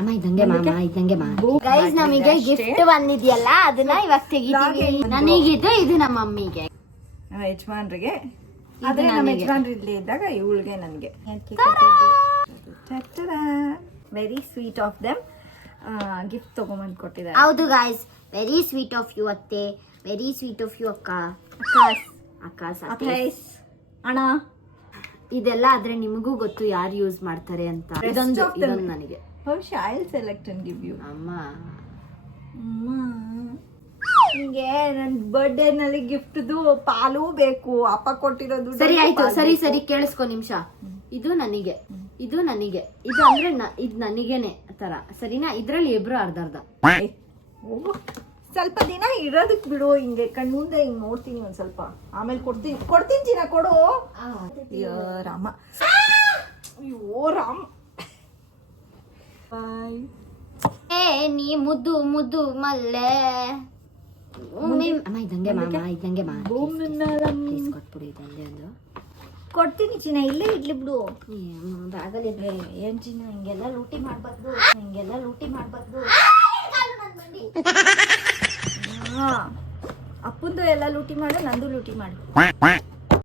ಅಮ್ಮ ಇದಂಗೆ ಮಾಮ ಇದಂಗೆ ಮಾ ಗೈಸ್ ನಮಗೆ ಗಿಫ್ಟ್ ಬಂದಿದೆಯಲ್ಲ ಅದನ್ನ ಇವಾಗ ತೆಗಿತೀವಿ. ನನಗಿದು ಇದು ನಮ್ಮ ಮಮ್ಮಿಗೆ ನಮ್ಮ ಯಜಮಾನ್ರಿಗೆ. ಆದ್ರೆ ನಮ್ಮ ಯಜಮಾನ್ರು ಇಲ್ಲಿ ಇದ್ದಾಗ ಇವಳಿಗೆ ನನಗೆ very sweet of them gift ತಗೊಂಬಂದು ಕೊಟ್ಟಿದ್ದಾರೆ. ಹೌದು guys, very sweet of you ಅತ್ತೆ, ವೆರಿ ಸ್ವೀಟ್ ಆಫ್ ಯು ಅಕ್ಕ. ಅಣ್ಣ ಇದೆಲ್ಲ ಆದ್ರೆ ನಿಮಗೂ ಗೊತ್ತು ಯಾರು ಯೂಸ್ ಮಾಡ್ತಾರೆ ಅಂತ. ಇದೊಂದು ನನಗೆ ಬಹುಶಃ I will select and give you. ಅಮ್ಮ ನಿಂಗೆ ನನ್ನ ಬರ್ಡೇ ನಲ್ಲಿ ಗಿಫ್ಟ್ದು ಪಾಲು ಬೇಕು. ಅಪ್ಪ ಕೊಟ್ಟಿರೋದು. ಸರಿ ಆಯ್ತು, ಸರಿ ಕೇಳಿಸ್ಕೊ ನಿಮಿಷ. ಇದು ನನಗೆ, ಇದು ನನಗೆ, ಇದು ಅಂದ್ರೆ ಇದು ನನಗೇನೆ ತರ ಸರಿನಾ? ಇದ್ರಲ್ಲಿ ಇಬ್ರು ಅರ್ಧ ಅರ್ಧ. ಸ್ವಲ್ಪ ದಿನ ಇರೋದಕ್ ಬಿಡು, ಹಿಂಗೆ ಕಣ್ಮುಂದೆ ಹಿಂಗ್ ನೋಡ್ತೀನಿ ಒಂದ್ ಸ್ವಲ್ಪ, ಆಮೇಲೆ ಕೊಡ್ತೀನಿ ಚಿನ್ನ ಕೊಡು. ಅಯ್ಯೋ ರಾಮ, ಅಯ್ಯೋ ರಾಮ. ಬಾಯ್. ಏ ನೀ ಮುದ್ದು ಮುದ್ದು ಮಲ್ಲೆ. ಅಮ್ಮ ಇದಂಗೆ ಮಾಮ ಇದಂಗೆ ಮಾ ಪ್ಲೀಸ್ ಕೊಟ್ಬಿಡಿ ಇದೊಂದೇ ಒಂದು. ಕೊಡ್ತೀನಿ ಚಿನ್ನ, ಇಲ್ಲೇ ಇಡ್ಲಿ ಬಿಡು. ಆಗಲಿದ್ರೆ ಏನ್ ಚಿನ್ನ ಹಿಂಗೆಲ್ಲ ಲೂಟಿ ಮಾಡ್ಬಾರ್ದು, ಹಿಂಗೆಲ್ಲ ಲೂಟಿ ಮಾಡ್ಬಾರ್ದು. ಅಪ್ಪಂದು ಎಲ್ಲ ಲೂಟಿ ಮಾಡು, ನಂದು ಲೂಟಿ ಮಾಡು.